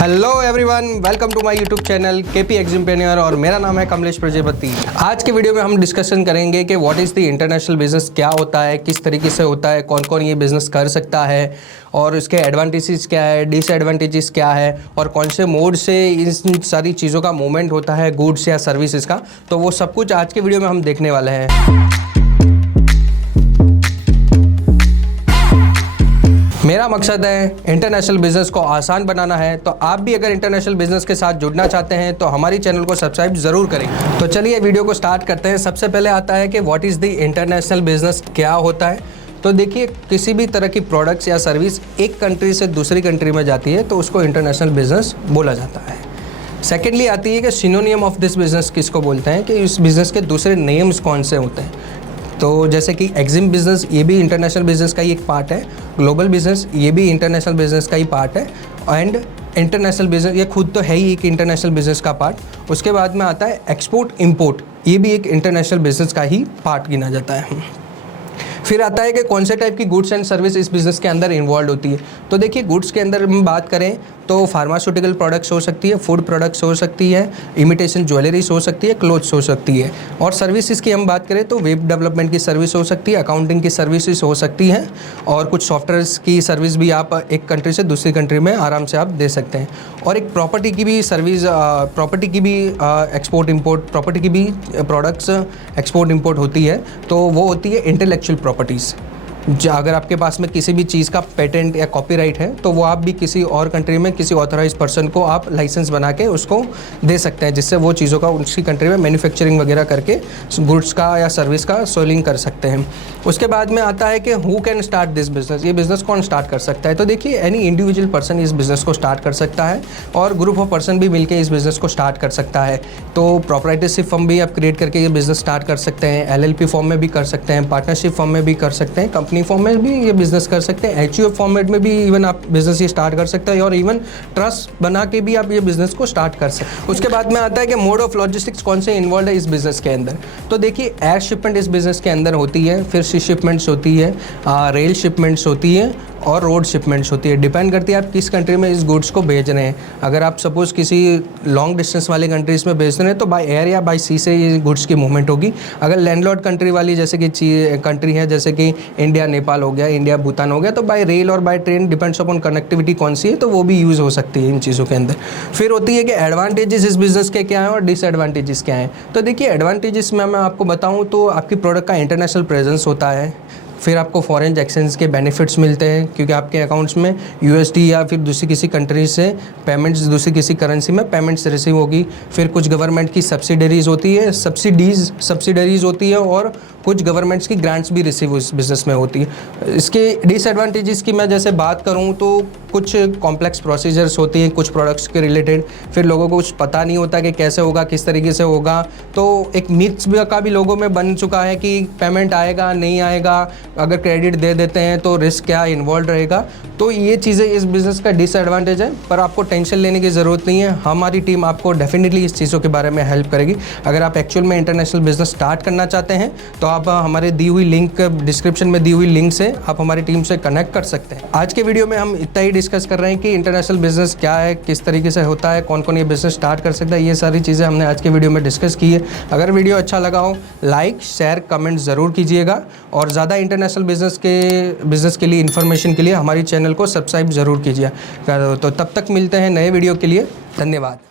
Hello everyone, welcome to my YouTube channel KP एग्जिम्पेनियर और मेरा नाम है कमलेश प्रजापति। आज के वीडियो में हम डिस्कशन करेंगे कि what is the international business, क्या होता है, किस तरीके से होता है, कौन कौन ये बिज़नेस कर सकता है और उसके एडवांटेजेस क्या है, डिसएडवांटेजेस क्या है और कौन से मोड से इन सारी चीज़ों का मूवमेंट होता है, गुड्स या सर्विसेज का। तो वो सब कुछ आज के वीडियो में हम देखने वाले हैं। मेरा मकसद है इंटरनेशनल बिजनेस को आसान बनाना है, तो आप भी अगर इंटरनेशनल बिजनेस के साथ जुड़ना चाहते हैं तो हमारी चैनल को सब्सक्राइब ज़रूर करें। तो चलिए वीडियो को स्टार्ट करते हैं। सबसे पहले आता है कि what is the international business, क्या होता है। तो देखिए, किसी भी तरह की प्रोडक्ट्स या सर्विस एक कंट्री से दूसरी कंट्री में जाती है तो उसको इंटरनेशनल बिजनेस बोला जाता है। सेकेंडली आती है कि सिनोनियम ऑफ दिस बिजनेस किसको बोलते हैं, कि इस बिज़नेस के दूसरे नेम्स कौन से होते हैं। तो जैसे कि एग्जिम बिजनेस, ये भी इंटरनेशनल बिजनेस का ही एक पार्ट है। ग्लोबल बिजनेस, ये भी इंटरनेशनल बिजनेस का ही पार्ट है। एंड इंटरनेशनल बिजनेस ये खुद तो है ही एक इंटरनेशनल बिजनेस का पार्ट। उसके बाद में आता है एक्सपोर्ट इंपोर्ट, ये भी एक इंटरनेशनल बिजनेस का ही पार्ट गिना जाता है। फिर आता है कि कौन से टाइप की गुड्स एंड सर्विस इस बिज़नेस के अंदर इन्वॉल्व होती है। तो देखिए, गुड्स के अंदर हम बात करें तो फार्मास्यूटिकल प्रोडक्ट्स हो सकती है, फूड प्रोडक्ट्स हो सकती है, इमिटेशन ज्वेलरीज हो सकती है, क्लोथ्स हो सकती है। और सर्विसेज की हम बात करें तो वेब डेवलपमेंट की सर्विस हो सकती है, अकाउंटिंग की सर्विसेज हो सकती हैं और कुछ सॉफ्टवेयर्स की सर्विस भी आप एक कंट्री से दूसरी कंट्री में आराम से आप दे सकते हैं। और एक प्रॉपर्टी की भी सर्विस, प्रॉपर्टी की भी एक्सपोर्ट इम्पोर्ट, प्रॉपर्टी की भी प्रोडक्ट्स एक्सपोर्ट इम्पोर्ट होती है। तो वो होती है इंटेलेक्चुअल प्रॉपर्टीज़। अगर आपके पास में किसी भी चीज़ का पेटेंट या कॉपीराइट है तो वो आप भी किसी और कंट्री में किसी ऑथराइज पर्सन को आप लाइसेंस बना के उसको दे सकते हैं, जिससे वो चीज़ों का उसी कंट्री में मैन्युफैक्चरिंग वगैरह करके गुड्स का या सर्विस का सेलिंग कर सकते हैं। उसके बाद में आता है कि who can start this business, ये बिज़नेस कौन स्टार्ट कर सकता है। तो देखिए, एनी इंडिविजुअल पर्सन इस बिज़नेस को स्टार्ट कर सकता है और ग्रुप ऑफ पर्सन भी मिलकर इस बिज़नेस को स्टार्ट कर सकता है। तो प्रोप्राइटरशिप फर्म भी आप क्रिएट करके ये बिज़नेस स्टार्ट कर सकते हैं, LLP फॉर्म में भी कर सकते हैं, पार्टनरशिप फॉर्म में भी कर सकते हैं, कंपनी फॉर्म में भी ये बिज़नेस कर सकते हैं, HUF फॉर्मेट में भी इवन आप बिज़नेस ये स्टार्ट कर सकते हैं और इवन ट्रस्ट बना के भी आप ये बिज़नेस को स्टार्ट कर सकते हैं। उसके बाद में आता है कि मोड ऑफ लॉजिस्टिक्स कौन से इन्वॉल्व है इस बिज़नेस के अंदर। तो देखिए, एयर शिपमेंट इस बिज़नेस के अंदर होती है, फिर सी शिपमेंट्स होती है, रेल शिपमेंट्स होती है और रोड शिपमेंट्स होती है। डिपेंड करती है आप किस कंट्री में इस गुड्स को भेज रहे हैं। अगर आप सपोज़ किसी लॉन्ग डिस्टेंस वाले कंट्रीज़ में भेज रहे हैं तो बाय एयर या बाय सी से ये गुड्स की मूवमेंट होगी। अगर लैंडलॉर्ड कंट्री वाली जैसे कि कंट्री है, जैसे कि इंडिया नेपाल हो गया, इंडिया भूटान हो गया, तो बाय रेल और by train, depends upon connectivity कौन सी है, तो वो भी यूज़ हो सकती है इन चीज़ों के अंदर। फिर होती है कि एडवांटेजेस इस बिज़नेस के क्या हैं और डिसएडवांटेजेस क्या हैं। तो देखिए, एडवांटेजेस में मैं आपको बताऊँ तो आपकी प्रोडक्ट का इंटरनेशनल प्रेजेंस होता है। फिर आपको फॉरेन एक्सचेंज के बेनिफिट्स मिलते हैं क्योंकि आपके अकाउंट्स में USD या फिर दूसरी किसी कंट्री से पेमेंट्स, दूसरी किसी करेंसी में पेमेंट्स रिसीव होगी। फिर कुछ गवर्नमेंट की सब्सिडरीज होती है, सब्सिडरीज होती है और कुछ गवर्नमेंट्स की ग्रांट्स भी रिसीव इस बिज़नेस में होती है। इसके डिसएडवांटेजेस की मैं जैसे बात करूँ तो कुछ कॉम्प्लेक्स प्रोसीजर्स होती हैं कुछ प्रोडक्ट्स के रिलेटेड, फिर लोगों को कुछ पता नहीं होता कि कैसे होगा, किस तरीके से होगा। तो एक मिथ्स का भी लोगों में बन चुका है कि पेमेंट आएगा नहीं आएगा, अगर क्रेडिट दे देते हैं तो रिस्क क्या इन्वॉल्व रहेगा। तो ये चीज़ें इस बिज़नेस का डिसएडवांटेज है, पर आपको टेंशन लेने की ज़रूरत नहीं है। हमारी टीम आपको डेफिनेटली इस चीज़ों के बारे में हेल्प करेगी। अगर आप एक्चुअल में इंटरनेशनल बिज़नेस स्टार्ट करना चाहते हैं तो आप हमारे दी हुई लिंक, डिस्क्रिप्शन में दी हुई लिंक से आप हमारी टीम से कनेक्ट कर सकते हैं। आज के वीडियो में हम इतना ही डिस्कस कर रहे हैं कि इंटरनेशनल बिज़नेस क्या है, किस तरीके से होता है, कौन कौन ये बिज़नेस स्टार्ट कर सकता है, ये सारी चीज़ें हमने आज के वीडियो में डिस्कस की है। अगर वीडियो अच्छा लगा हो, लाइक शेयर कमेंट ज़रूर कीजिएगा और ज़्यादा इंटरनेशनल बिज़नेस के लिए, इन्फॉर्मेशन के लिए हमारी चैनल को सब्सक्राइब ज़रूर कीजिए। तो तब तक मिलते हैं नए वीडियो के लिए। धन्यवाद।